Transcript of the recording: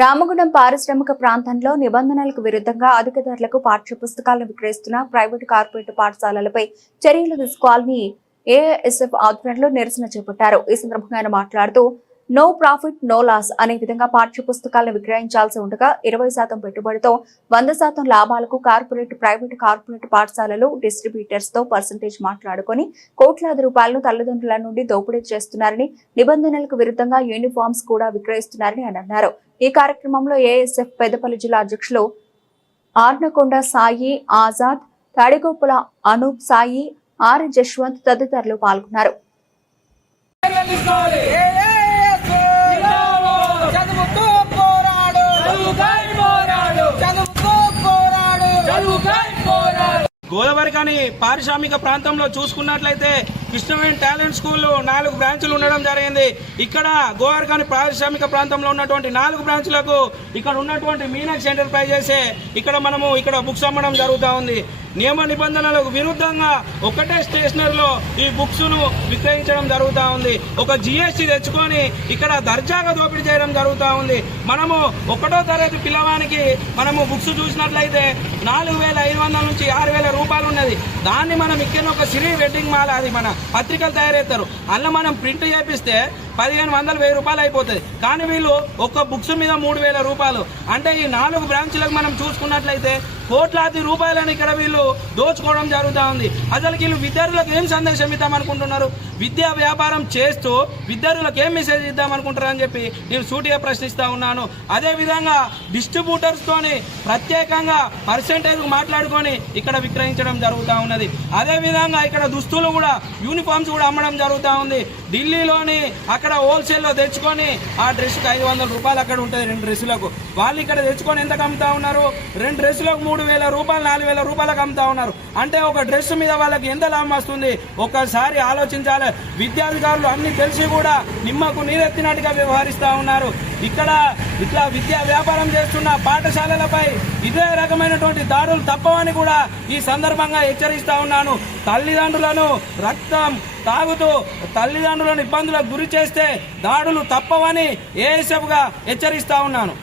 రామగుండం పారిశ్రామిక ప్రాంతంలో నిబంధనలకు విరుద్ధంగా అధిక ధరలకు పాఠ్య పుస్తకాలను విక్రయిస్తున్న ప్రైవేటు కార్పొరేట్ పాఠశాలలపై చర్యలు తీసుకోవాలని ఏఐఎస్ఎఫ్ ఆధ్వర్యంలో నిరసన చేపట్టారు. ఈ సందర్భంగా ఆయన మాట్లాడుతూ నో ప్రాఫిట్ నో లాస్ అనే విధంగా పాఠ్య పుస్తకాలను విక్రయించాల్సి ఉండగా 20% పెట్టుబడితో 100% లాభాలకు ప్రైవేటు కార్పొరేట్ పాఠశాలలు డిస్ట్రిబ్యూటర్స్ తో పర్సెంటేజ్ మాట్లాడుకుని కోట్లాది రూపాయలను తల్లిదండ్రుల నుండి దోపిడీ చేస్తున్నారని, నిబంధనలకు విరుద్ధంగా యూనిఫామ్స్ కూడా విక్రయిస్తున్నారని ఆయన అన్నారు. ఈ కార్యక్రమంలో ఏఎస్ఎఫ్ పెద్దపల్లి జిల్లా అధ్యక్షులు ఆర్నకొండ సాయి, ఆజాద్, తాడిగోపుల అనూప్ సాయి, ఆర్ జశ్వంత్ తదితరులు పాల్గొన్నారు. గోదావరి కానీ పారిశ్రామిక ప్రాంతంలో చూసుకున్నట్లయితే కృష్ణవేణి టాలెంట్ స్కూల్లో 4 బ్రాంచులు ఉండడం జరిగింది. ఇక్కడ గోదావరి కానీ పారిశ్రామిక ప్రాంతంలో ఉన్నటువంటి 4 బ్రాంచులకు ఇక్కడ ఉన్నటువంటి మీనాక్షి ఎంటర్ప్రైజెస్ ఇక్కడ బుక్స్ అమ్మడం జరుగుతూ ఉంది. నియమ నిబంధనలకు విరుద్ధంగా ఒకటే స్టేషనరీలో ఈ బుక్స్ ను విక్రయించడం జరుగుతూ ఉంది. ఒక జిఎస్టీ తెచ్చుకొని ఇక్కడ దర్జాగా దోపిడీ చేయడం జరుగుతూ ఉంది. మనము 1వ తరగతి పిల్లవానికి మనము బుక్స్ చూసినట్లయితే 4,500 నుంచి 6,000 రూపాయలు ఉన్నది. దాన్ని మనం ఇక్కడ ఒక సిరీ వెడ్డింగ్ మాల్, అది మన పత్రికలు తయారవుతారు, అందులో మనం ప్రింట్ చేపిస్తే 1,500 1,000 రూపాయలు అయిపోతుంది. కానీ వీళ్ళు ఒక్క బుక్స్ మీద 3,000 రూపాయలు. అంటే ఈ 4 బ్రాంచులకు మనం చూసుకున్నట్లయితే కోట్లాది రూపాయలను ఇక్కడ వీళ్ళు దోచుకోవడం జరుగుతూ ఉంది. అసలు వీళ్ళు విద్యార్థులకు ఏం సందేశం ఇద్దామనుకుంటున్నారు? విద్యా వ్యాపారం చేస్తూ విద్యార్థులకు ఏం మెసేజ్ ఇద్దామనుకుంటారు అని చెప్పి నేను సూటిగా ప్రశ్నిస్తా ఉన్నాను. అదేవిధంగా డిస్ట్రిబ్యూటర్స్ తోని ప్రత్యేకంగా పర్సెంటేజ్ మాట్లాడుకొని ఇక్కడ విక్రయించడం జరుగుతూ ఉన్నది. అదేవిధంగా ఇక్కడ దుస్తులు కూడా, యూనిఫామ్స్ కూడా అమ్మడం జరుగుతూ ఉంది. ఢిల్లీలోని అక్కడ హోల్సేల్లో తెచ్చుకొని ఆ డ్రెస్కి 500 రూపాయలు అక్కడ ఉంటుంది 2 డ్రెస్సులకు. వాళ్ళు ఇక్కడ తెచ్చుకొని ఎంతకు అమ్ముతా ఉన్నారు? 2 డ్రెస్సులకు 3,000 రూపాయలు 4,000 రూపాయలకు అమ్ముతా ఉన్నారు. అంటే ఒక డ్రెస్ మీద వాళ్ళకి ఎంత లాభం వస్తుంది? ఒక్కసారి ఆలోచించాలి. విద్యాధికారులు అన్ని తెలిసి కూడా నిమ్మకు నీరెత్తినట్టుగా వ్యవహరిస్తా ఉన్నారు. ఇక్కడ ఇట్లా విద్యా వ్యాపారం చేస్తున్న పాఠశాలలపై ఇదే రకమైనటువంటి దాడులు తప్పవని కూడా ఈ సందర్భంగా హెచ్చరిస్తా ఉన్నాను. తల్లిదండ్రులను రక్తం తాగుతూ తల్లిదండ్రులను ఇబ్బందులకు గురి చేస్తే దాడులు తప్పవని ఏఎస్ఎఫ్ గా హెచ్చరిస్తా ఉన్నాను.